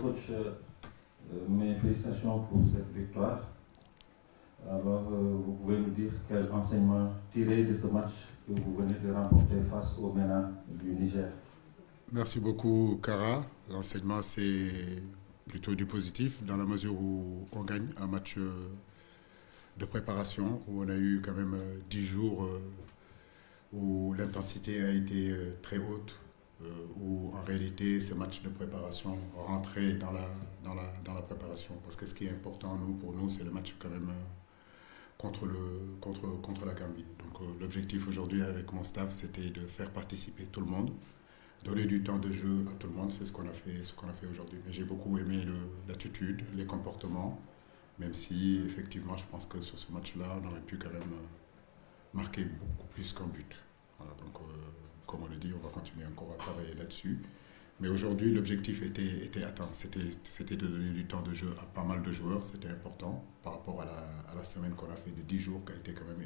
Coach, mes félicitations pour cette victoire. Alors, vous pouvez nous dire quel enseignement tirer de ce match que vous venez de remporter face au MENA du Niger? Merci beaucoup, Kara. L'enseignement, c'est plutôt du positif, dans la mesure où on gagne un match de préparation, où on a eu quand même 10 jours où l'intensité a été très haute, où en réalité ces matchs de préparation rentraient dans la préparation. Parce que ce qui est important pour nous, c'est le match quand même contre la Gambie. Donc l'objectif aujourd'hui avec mon staff, c'était de faire participer tout le monde, donner du temps de jeu à tout le monde. C'est ce qu'on a fait aujourd'hui. Mais j'ai beaucoup aimé l'attitude, les comportements, même si effectivement je pense que sur ce match-là, on aurait pu quand même marquer beaucoup plus qu'un but. Voilà, donc comme on le dit, on va continuer encore à travailler là-dessus. Mais aujourd'hui, l'objectif était atteint. C'était de donner du temps de jeu à pas mal de joueurs. C'était important par rapport à la semaine qu'on a fait de 10 jours, qui a été quand même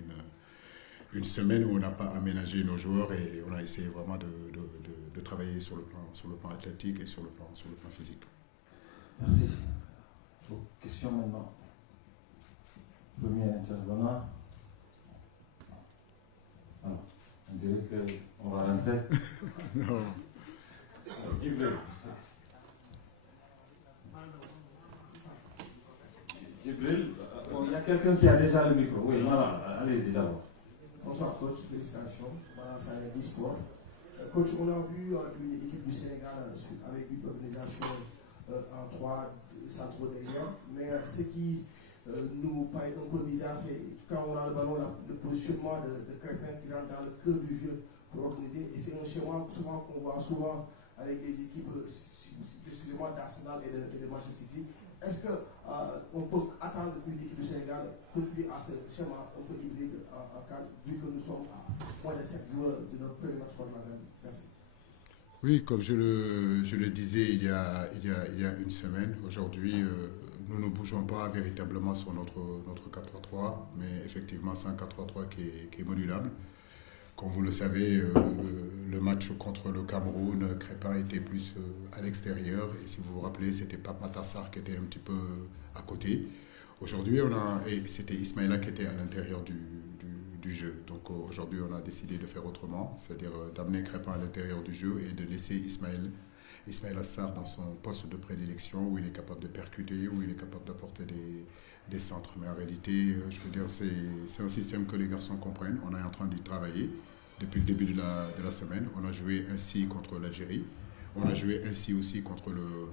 une semaine où on n'a pas aménagé nos joueurs et on a essayé vraiment de travailler sur le plan athlétique et sur le plan physique. Merci. Question maintenant. Premier intervenant. Alors, on dirait qu'on va rentrer. Non. Gibril. Gibril, il y a quelqu'un qui a déjà le micro. Oui, voilà, allez-y d'abord. Bonsoir coach, félicitations. Voilà, ça est d'e-sport. Coach, on a vu une équipe du Sénégal avec une organisation en 3 centraux derrière, mais ce qui nous paraît un peu bizarre, c'est quand on a le ballon, le positionnement de Crépin qui rentre dans le cœur du jeu pour organiser, et c'est un schéma souvent qu'on voit souvent avec les équipes, excusez-moi, d'Arsenal et de Manchester City. Est-ce qu'on peut attendre qu'une équipe du Sénégal continue à ce schéma un peu hybride en CAN, vu que nous sommes à moins de 7 joueurs de notre premier match contre la Gambie? Merci. Oui, comme je le disais il y a une semaine, aujourd'hui, nous ne bougeons pas véritablement sur notre 4-3-3, mais effectivement c'est un 4-3-3 qui est modulable. Comme vous le savez, le match contre le Cameroun, Crépin était plus à l'extérieur. Et si vous vous rappelez, c'était Pape Matar qui était un petit peu à côté. Aujourd'hui, c'était Ismaïla qui était à l'intérieur du jeu. Donc aujourd'hui, on a décidé de faire autrement, c'est-à-dire d'amener Crépin à l'intérieur du jeu et de laisser Ismaïla Sarr dans son poste de prédilection où il est capable de percuter, où il est capable d'apporter des centres. Mais en réalité, je veux dire, c'est un système que les garçons comprennent. On est en train d'y travailler depuis le début de la semaine. On a joué ainsi contre l'Algérie. On a joué ainsi aussi contre le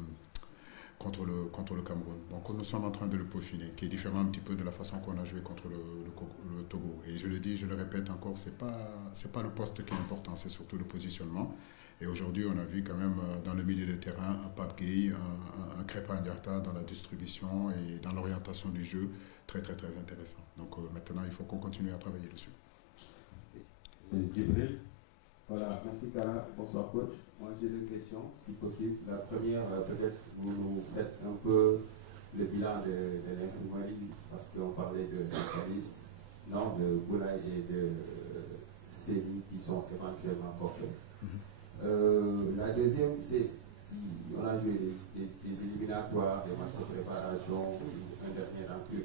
Cameroun. Donc nous sommes en train de le peaufiner, qui est différent un petit peu de la façon qu'on a joué contre le Togo. Et je le dis, je le répète encore, c'est pas le poste qui est important, c'est surtout le positionnement. Et aujourd'hui, on a vu quand même dans le milieu de terrain un Pape Gueye, un Crépin Diatta dans la distribution et dans l'orientation du jeu, très très très intéressant. Donc maintenant, il faut qu'on continue à travailler dessus. Gibril. Voilà, merci Kara, bonsoir coach. Moi j'ai deux questions, si possible. La première, peut-être vous nous faites un peu le bilan de l'infirmerie, parce qu'on parlait de Calis, non, de Boulaye et de Séni qui sont éventuellement portés. La deuxième, c'est on a joué des éliminatoires, des matchs de préparation,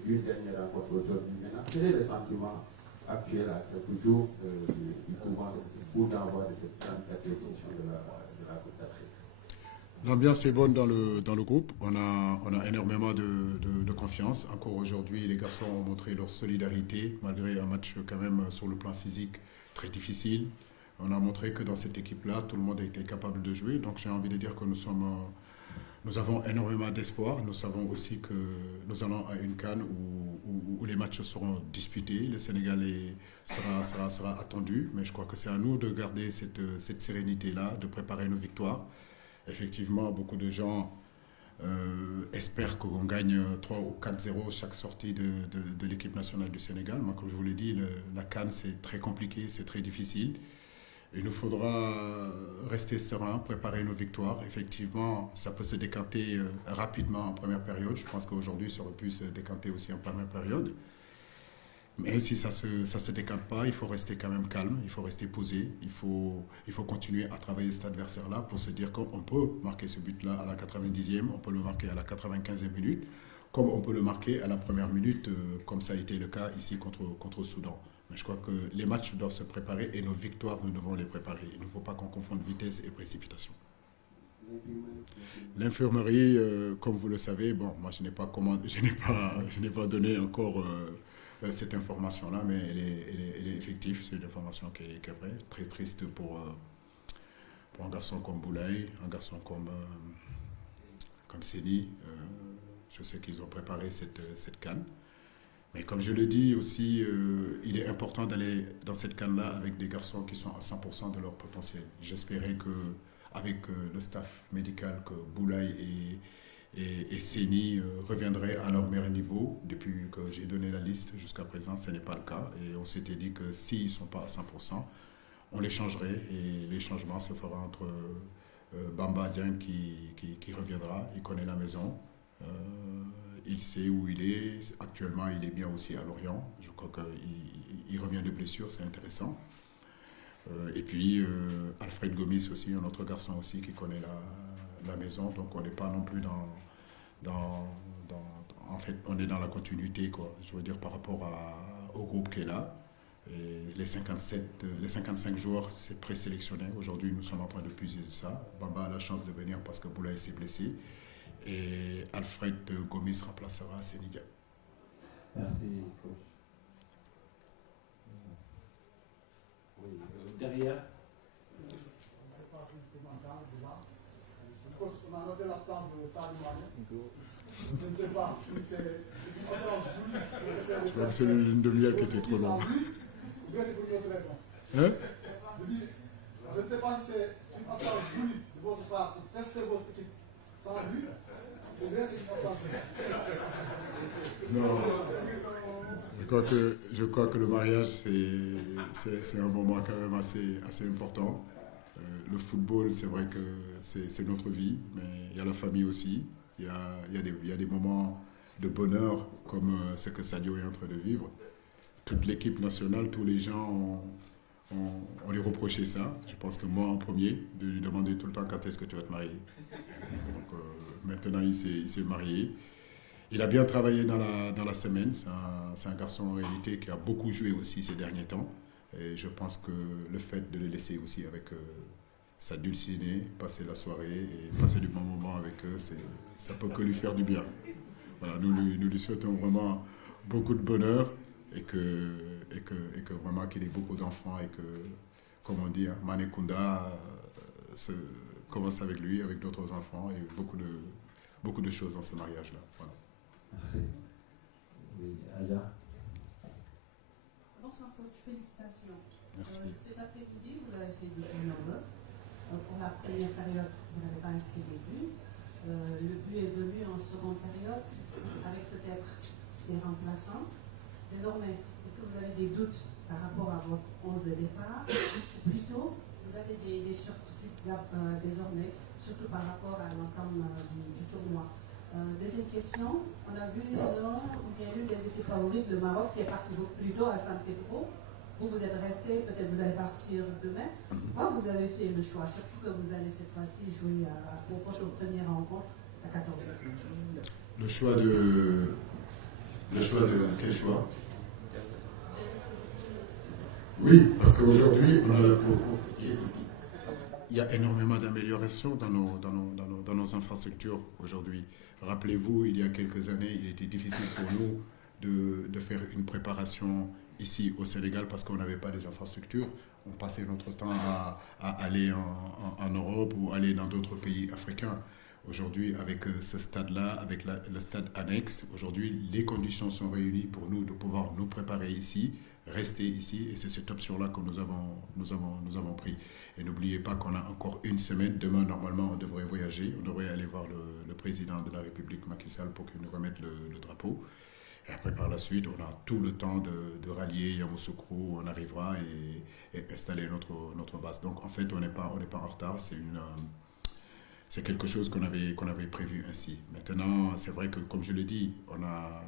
une dernière rencontre aujourd'hui. Maintenant, quel est le sentiment actuel à quelques jours du mouvement de cette coup d'envoi de cette 34e édition de la Coupe d'Afrique? L'ambiance est bonne dans le groupe. On a énormément de confiance. Encore aujourd'hui, les garçons ont montré leur solidarité malgré un match quand même sur le plan physique très difficile. On a montré que dans cette équipe-là, tout le monde a été capable de jouer. Donc j'ai envie de dire que nous avons énormément d'espoir. Nous savons aussi que nous allons à une CAN où les matchs seront disputés. Le Sénégal sera attendu. Mais je crois que c'est à nous de garder cette sérénité-là, de préparer nos victoires. Effectivement, beaucoup de gens espère qu'on gagne 3 ou 4-0 chaque sortie de l'équipe nationale du Sénégal. Moi, comme je vous l'ai dit, la CAN, c'est très compliqué, c'est très difficile. Il nous faudra rester serein, préparer nos victoires. Effectivement, ça peut se décanter rapidement en première période. Je pense qu'aujourd'hui, ça aurait pu se décanter aussi en première période. Mais si ça se décante pas, il faut rester quand même calme, il faut rester posé, il faut continuer à travailler cet adversaire-là pour se dire qu'on peut marquer ce but-là à la 90e, on peut le marquer à la 95e minute, comme on peut le marquer à la première minute, comme ça a été le cas ici contre le Soudan. Mais je crois que les matchs doivent se préparer et nos victoires, nous devons les préparer. Il ne faut pas qu'on confonde vitesse et précipitation. L'infirmerie, comme vous le savez, bon, moi je n'ai pas donné encore cette information-là, mais elle est effective. C'est une information qui est vraie. Très triste pour un garçon comme Boulaye, un garçon comme Séni. Je sais qu'ils ont préparé cette CAN. Mais comme je le dis aussi, il est important d'aller dans cette CAN-là avec des garçons qui sont à 100% de leur potentiel. J'espérais qu'avec le staff médical, que Boulaye et Séni reviendraient à leur meilleur niveau. Depuis que j'ai donné la liste jusqu'à présent, ce n'est pas le cas. Et on s'était dit que s'ils ne sont pas à 100%, on les changerait. Et les changements se feront entre Bamba Dieng qui reviendra, il connaît la maison. Il sait où il est. Actuellement, il est bien aussi à Lorient. Je crois qu'il revient de blessure, c'est intéressant. Et puis, Alfred Gomis aussi, un autre garçon aussi qui connaît la maison. Donc, on n'est pas non plus en fait, on est dans la continuité, quoi. Je veux dire, par rapport au groupe qui est là. Et les 55 joueurs, c'est présélectionné. Aujourd'hui, nous sommes en train de puiser ça. Bamba a la chance de venir parce que Boulaye s'est blessé. Et Alfred Gomis remplacera Sénégal. Merci, coach. Oui, derrière. Coach, on a noté l'absence de Sadio Mané. Je ne sais pas si c'est une absence voulue. Je crois que c'est une demi-heure qui était trop longue. Ou bien c'est pour une autre raison. Hein? Je ne sais pas si c'est une absence voulue de votre part pour tester votre équipe sans lui. Ou bien c'est une absence voulue. Non. Je crois que le mariage, c'est un moment quand même assez important. Le football, c'est vrai que c'est notre vie, mais il y a la famille aussi. Il y a des moments de bonheur comme ce que Sadio est en train de vivre. Toute l'équipe nationale, tous les gens ont lui reproché ça. Je pense que moi en premier, de lui demander tout le temps quand est-ce que tu vas te marier. Donc maintenant, il s'est marié. Il a bien travaillé dans la semaine. C'est un garçon en réalité qui a beaucoup joué aussi ces derniers temps. Et je pense que le fait de le laisser aussi avec sa dulcinée, passer la soirée et passer du bon moment avec eux, ça peut que lui faire du bien. Voilà, nous lui souhaitons vraiment beaucoup de bonheur et que vraiment qu'il ait beaucoup d'enfants et que, comme on dit, Mané Kounda commence avec lui, avec d'autres enfants et beaucoup de choses dans ce mariage-là. Voilà. Merci. Oui, Aya. Bonsoir coach, félicitations. Merci. Cet après-midi, vous avez fait du turnover. Pour la première période, vous n'avez pas inscrit les buts. Le but est venu en seconde période avec peut-être des remplaçants. Désormais, est-ce que vous avez des doutes par rapport à votre 11 de départ? Plutôt, vous avez des certitudes désormais, surtout par rapport à l'entame du tournoi. Deuxième question, on a vu l'une des équipes favorites, le Maroc, qui est parti plus tôt à San Pedro. Vous êtes resté, peut-être vous allez partir demain. Pourquoi vous avez fait le choix, surtout que vous allez cette fois-ci jouer pour votre première rencontre à 14h? Le choix de quel choix? Oui, parce qu'aujourd'hui, il y a énormément d'améliorations dans nos infrastructures aujourd'hui. Rappelez-vous, il y a quelques années, il était difficile pour nous de faire une préparation ici au Sénégal parce qu'on n'avait pas des infrastructures. On passait notre temps à aller en Europe ou aller dans d'autres pays africains. Aujourd'hui, avec ce stade-là, avec le stade annexe, aujourd'hui, les conditions sont réunies pour nous de pouvoir nous préparer ici rester ici et c'est cette option-là que nous avons pris. Et n'oubliez pas qu'on a encore une semaine. Demain, normalement, on devrait voyager. On devrait aller voir le président de la République, Macky Sall, pour qu'il nous remette le drapeau. Et après, par la suite, on a tout le temps de rallier Yamoussoukro, où on arrivera et installer notre base. Donc, en fait, on n'est pas en retard. C'est quelque chose qu'on avait prévu ainsi. Maintenant, c'est vrai que, comme je l'ai dit, on a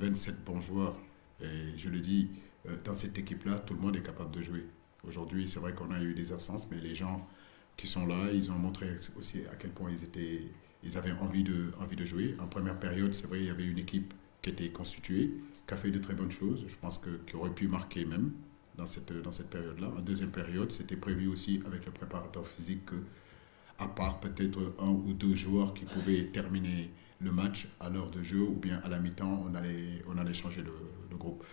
27 bons joueurs. Et je le dis, dans cette équipe-là, tout le monde est capable de jouer. Aujourd'hui, c'est vrai qu'on a eu des absences, mais les gens qui sont là, ils ont montré aussi à quel point ils avaient envie de jouer. En première période, c'est vrai, il y avait une équipe qui était constituée, qui a fait de très bonnes choses. Je pense qui aurait pu marquer même dans cette période-là. En deuxième période, c'était prévu aussi avec le préparateur physique que, à part peut-être un ou deux joueurs qui pouvaient terminer le match à l'heure de jeu ou bien à la mi-temps, on allait changer le groupe.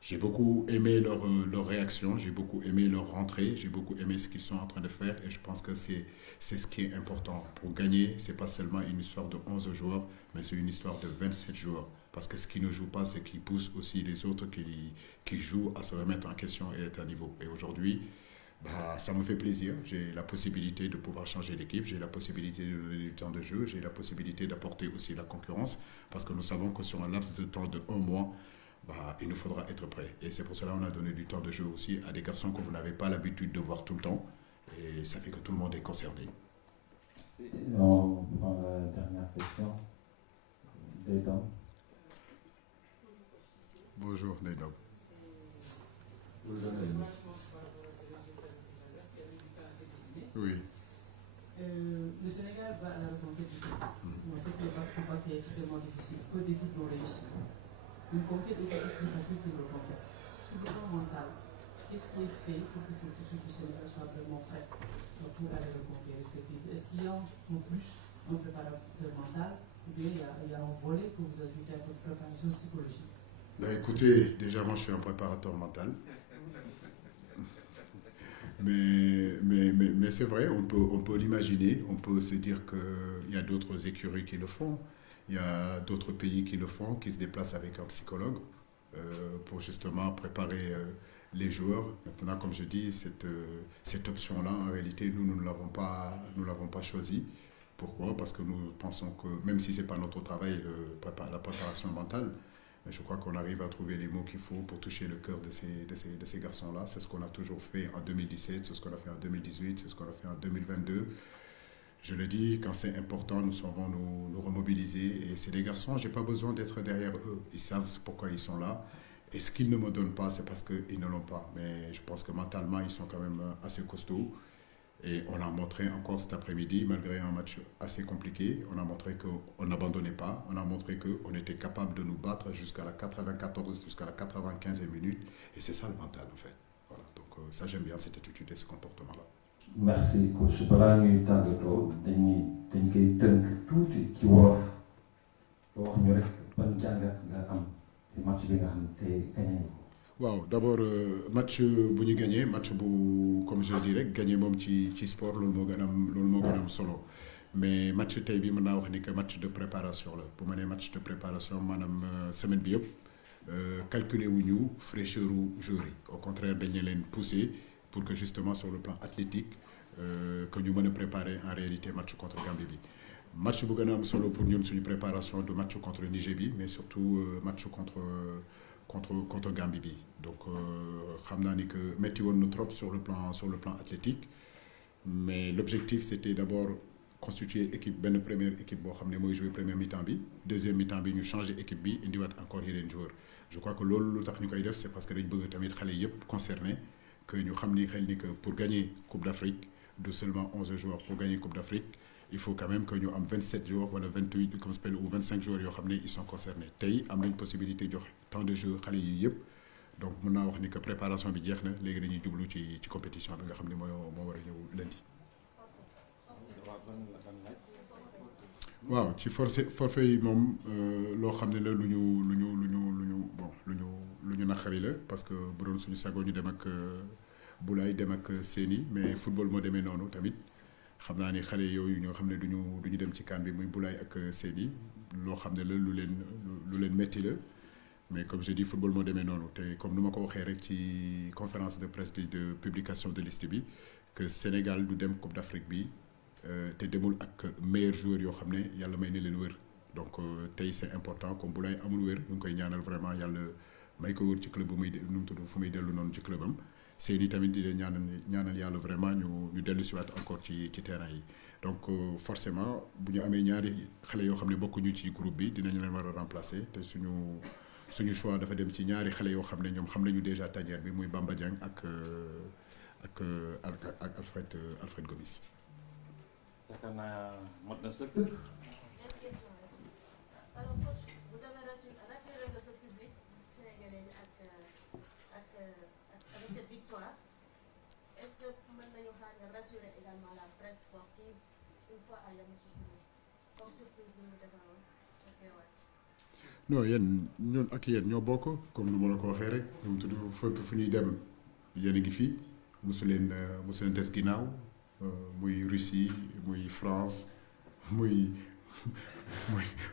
J'ai beaucoup aimé leur réaction, j'ai beaucoup aimé leur rentrée, j'ai beaucoup aimé ce qu'ils sont en train de faire et je pense que c'est ce qui est important. Pour gagner, ce n'est pas seulement une histoire de 11 joueurs, mais c'est une histoire de 27 joueurs. Parce que ce qui ne joue pas, c'est qu'ils poussent aussi les autres qui jouent à se remettre en question et être à niveau. Et aujourd'hui, ça me fait plaisir. J'ai la possibilité de pouvoir changer d'équipe, j'ai la possibilité de donner du temps de jeu, j'ai la possibilité d'apporter aussi la concurrence parce que nous savons que sur un laps de temps de 1 mois, il nous faudra être prêt. Et c'est pour cela qu'on a donné du temps de jeu aussi à des garçons que vous n'avez pas l'habitude de voir tout le temps. Et ça fait que tout le monde est concerné. On prend la dernière question. Dedans. Bonjour, Nedom. Oui. Le Sénégal va à la reconquête du pays. On sait que le combat est extrêmement difficile. Peu d'équipes l'ont réussi. Une conquête est beaucoup plus facile que le reconquête. Sur le plan mental, qu'est-ce qui est fait pour que cette équipe du Sénégal soit vraiment prête pour aller reconquérir cette équipe? Est-ce qu'il y a en plus un préparateur mental ou bien il y a un volet que vous ajoutez à votre préparation psychologique? Écoutez, déjà moi je suis un préparateur mental. Mais c'est vrai, on peut l'imaginer, on peut se dire qu'il y a d'autres écuries qui le font. Il y a d'autres pays qui le font, qui se déplacent avec un psychologue pour justement préparer les joueurs. Maintenant, comme je dis, cette option-là, en réalité, nous ne l'avons pas choisie. Pourquoi? Parce que nous pensons que, même si ce n'est pas notre travail, la préparation mentale, mais je crois qu'on arrive à trouver les mots qu'il faut pour toucher le cœur de ces garçons-là. C'est ce qu'on a toujours fait en 2017, c'est ce qu'on a fait en 2018, c'est ce qu'on a fait en 2022. Je le dis, quand c'est important, nous savons nous remobiliser. Et c'est des garçons, je n'ai pas besoin d'être derrière eux. Ils savent pourquoi ils sont là. Et ce qu'ils ne me donnent pas, c'est parce qu'ils ne l'ont pas. Mais je pense que mentalement, ils sont quand même assez costauds. Et on a montré encore cet après-midi, malgré un match assez compliqué, on a montré qu'on n'abandonnait pas. On a montré qu'on était capable de nous battre jusqu'à la 94, jusqu'à la 95e minute. Et c'est ça le mental, en fait. Voilà. Donc ça, j'aime bien cette attitude et ce comportement-là. Merci coach balaa ñuy tàggatoo dañ koy tënk tuuti ci wolof wax ñu rek ban jàngat nga am ci match bi nga xam ne tey gagné ko. waaw d'abord match bu ñu gagné match bu comme je le dis rek gagné moom ci sport loolu moo gën a am solo mais match tey bi mën naa wax ni que match de préparation la bu ma nee match de préparation maanaam semaine bi yëpp calculer wuñu fraîcheur u joueurs yi au contraire dañu leen pousser pour que justement sur le plan athlétique que ñu mën a préparer en réalité match contre Gambie bi match bu gën a am solo pour ñun suñu préparation du match contre Niger bi mais surtout match contre Gambie bi donc xam naa ni que métti woon na trop sur le plan athlétique mais l'objectif c'était d'abord constituer équipe benn première équipe boo xam ne mooy jouer première mi-temps bi deuxième mi-temps bi ñu changer équipe bi indiwaat encore yeneen joueurs je crois que loolu lu tax ñu koy def c'est parce que dañ bëgg tamit xale yëpp concerné que ñu xam ni xel ni que pour gagner Coupe d'Afrique de seulement 11 joueurs pour gagner Coupe d'Afrique il faut quand même que ñu am 27 joueurs wala 28 comme s'appelle ou 25 joueurs yoo xam ne ils sont concernés tey am nañ possibilité jox temps de jeu xale yi yëpp donc mën naa wax ni que préparation bi jeex na léegi dañuy jublu ci compétition bi nga xam ne moo war a ñëw lundi. waaw ci forfait yi moom loo xam ne la lu ñu naqari la parce que bu doon suñu sago ñu dem ak Boulaye dem ak Séni mais football moo demee noonu tamit xam naa ni xale yooyu ñoo xam ne duñu dem ci CAN bi muy Boulaye ak Séni loo xam ne la lu leen métti la mais comme je dis football moo demee noonu te comme nu ma ko waxee rek ci conférence de presse bi de publication de liste bi que Sénégal du dem Coupe d'Afrique bi te demul ak meilleurs joueurs yoo xam ne yàlla may na leen wér donc tey c'est important comme bu lay amul wér ñu ngi koy ñaanal vraiment yàlla may ko wér ci club bu muy nu mu tudd fu muy dellu noonu ci clubam seeni tamit di leen ñaanal yàlla vraiment ñu dellu si waat encore ci terrain yi donc forcément bu ñu amee ñaari xale yoo xam ne bokkuñu ci groupe bi dinañ leen war a remplacer te suñu choix dafa dem ci ñaari xale yoo xam ne ñoom xam nañu déjà tanière bi muy Bamba Dieng ak Alfred Gomis. yaakaar naa mot na sëkk. Alors coach, vous avez rassuré que ce public sénégalais avec cette victoire, est-ce que mën nañu xaar nga rassurer également la presse sportive une fois à Yamoussoukro comme surprise bi ñu defaroon ak Watt? Non ñun ak yéen ñoo bokk comme nu ma la ko waxee rek ñu tudd fépp fu ñuy dem yéen a ngi fi mosu leen des ginnaaw muy Russie muy France muy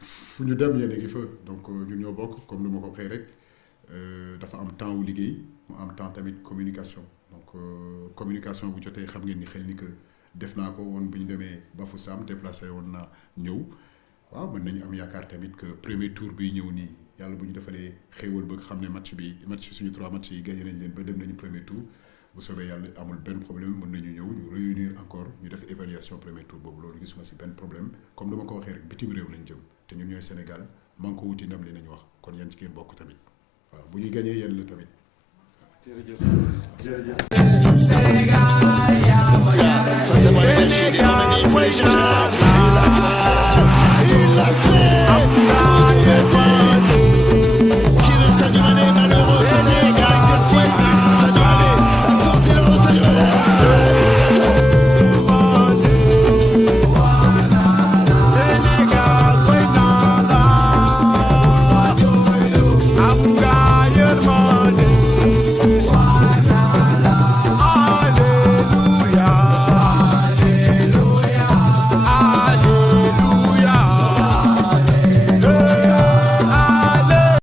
fu ñu dem yéen a ngi fa donc ñun ñoo bokk comme nu ma ko waxee rek dafa am temps wu liggéey mu am temps tamit communication donc communication bu jotee xam ngeen ni xel ni que def naa ko woon bu ñu demee Bafoussam déplacé woon naa ñëw waaw mën nañu am yaakaar tamit que premier tour bi ñëw nii yàlla bu ñu defalee xéewal ba xam ne match suñu 3 match yi gagné nañ leen ba dem nañu premier tour bu soobee yàlla amul benn problème mën nañu ñëw ñu réunir encore ñu def évaluation premier tour boobu loolu gisuma si benn problème comme dama ko waxee rek bitim réew lañ jëm te ñun ñooy Sénégal man ko wuti ndam li nañu wax kon yéen ci ngeen bokk tamit voilà bu ñuy gagné yéen la tamit. jërëjëf.